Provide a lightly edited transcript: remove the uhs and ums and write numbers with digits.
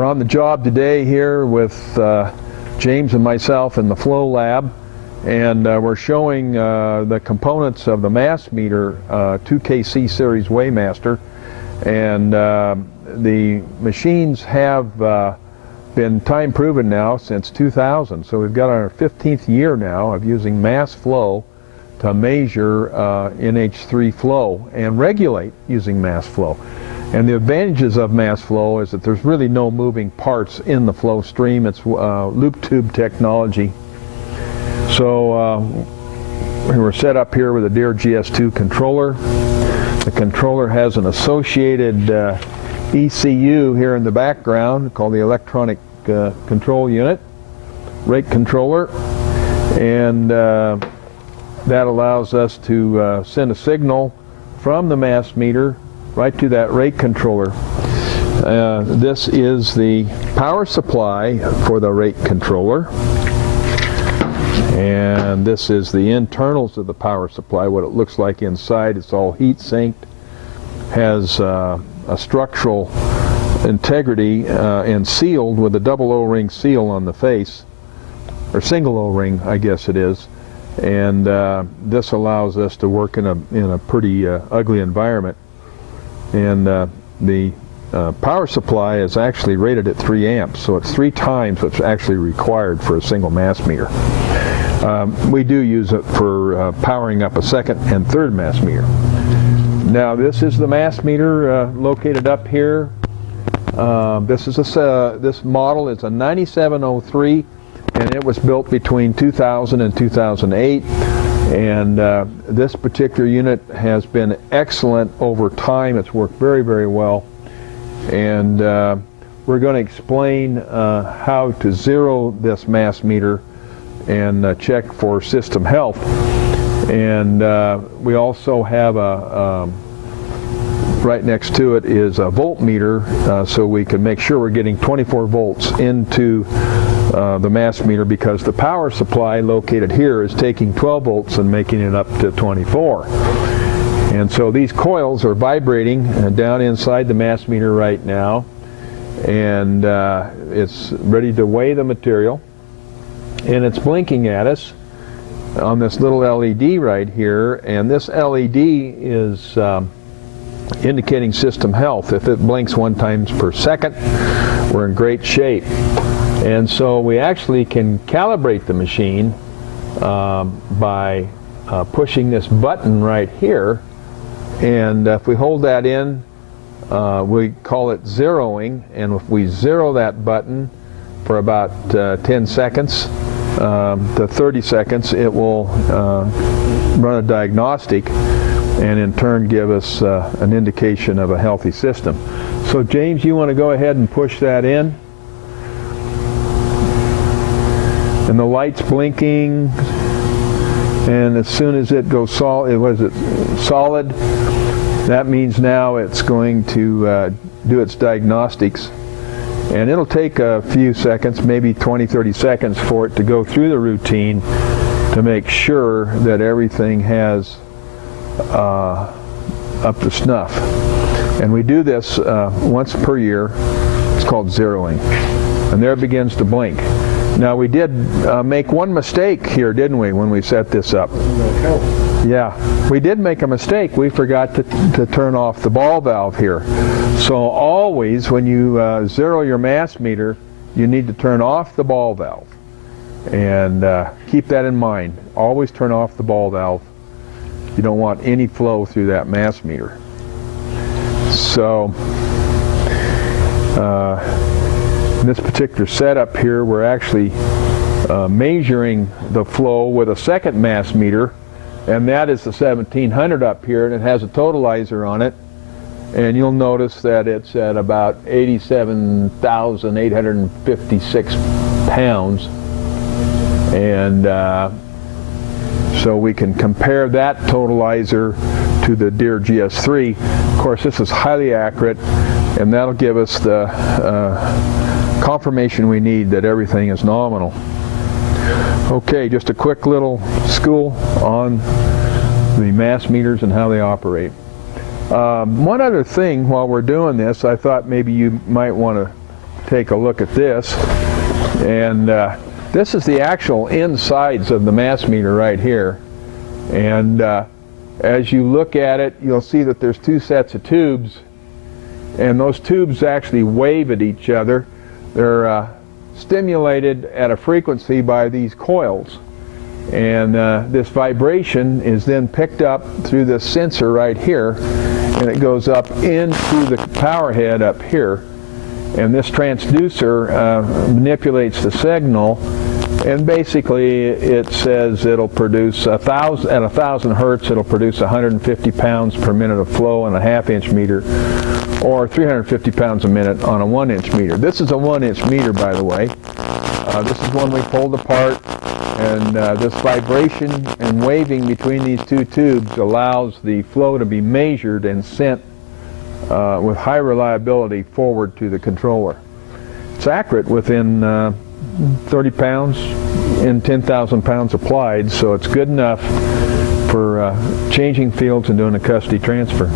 We're on the job today here with James and myself in the flow lab, and we're showing the components of the mass meter 2KC series Weighmaster, and the machines have been time proven now since 2000, so we've got our 15th year now of using mass flow to measure NH3 flow and regulate using mass flow. And the advantages of mass flow is that there's really no moving parts in the flow stream. It's loop tube technology. So we're set up here with a Deere GS2 controller. The controller has an associated ECU here in the background called the electronic control unit, rate controller, and that allows us to send a signal from the mass meter right to that rate controller. This is the power supply for the rate controller, and this is the internals of the power supply, what it looks like inside. It's all heat sinked, has a structural integrity and sealed with a double O-ring seal on the face, or single O-ring I guess it is, and this allows us to work in a pretty ugly environment. And the power supply is actually rated at 3 amps, so it's 3 times what's actually required for a single mass meter. We do use it for powering up a second and third mass meter. Now this is the mass meter located up here. This model is a 9703, and it was built between 2000 and 2008. And this particular unit has been excellent over time. It's worked very, very well. And we're going to explain how to zero this mass meter and check for system health. And we also have right next to it is a voltmeter, so we can make sure we're getting 24 volts into the mass meter, because the power supply located here is taking 12 volts and making it up to 24. And so these coils are vibrating down inside the mass meter right now, and it's ready to weigh the material, and it's blinking at us on this little LED right here, and this LED is indicating system health. If it blinks 1 time per second, we're in great shape. And so we actually can calibrate the machine by pushing this button right here, and if we hold that in, we call it zeroing, and if we zero that button for about 10 seconds to 30 seconds, it will run a diagnostic and in turn give us an indication of a healthy system. So James, you want to go ahead and push that in? And the light's blinking, and as soon as it goes solid, that means now it's going to do its diagnostics, and it'll take a few seconds, maybe 20-30 seconds, for it to go through the routine to make sure that everything has up to snuff. And we do this once per year. It's called zeroing, and there it begins to blink. Now we did make one mistake here, didn't we, when we set this up? Yeah, we did make a mistake. We forgot to turn off the ball valve here. So always when you zero your mass meter, you need to turn off the ball valve. And keep that in mind. Always turn off the ball valve. You don't want any flow through that mass meter. So in this particular setup here, we're actually measuring the flow with a second mass meter, and that is the 1700 up here, and it has a totalizer on it, and you'll notice that it's at about 87,856 pounds, and so we can compare that totalizer to the Deere GS3. Of course, this is highly accurate, and that'll give us the confirmation we need that everything is nominal. Okay, just a quick little school on the mass meters and how they operate. One other thing while we're doing this, I thought maybe you might want to take a look at this. And this is the actual insides of the mass meter right here. And as you look at it, you'll see that there's two sets of tubes, and those tubes actually wave at each other. They're stimulated at a frequency by these coils, and this vibration is then picked up through this sensor right here, and it goes up into the power head up here, and this transducer manipulates the signal, and basically it says it'll produce at 1,000 hertz it'll produce 150 pounds per minute of flow on a half-inch meter, or 350 pounds a minute on a 1-inch meter. This is a 1-inch meter, by the way. This is one we pulled apart, and this vibration and waving between these two tubes allows the flow to be measured and sent with high reliability forward to the controller. It's accurate within 30 pounds in 10,000 pounds applied, so it's good enough for changing fields and doing a custody transfer.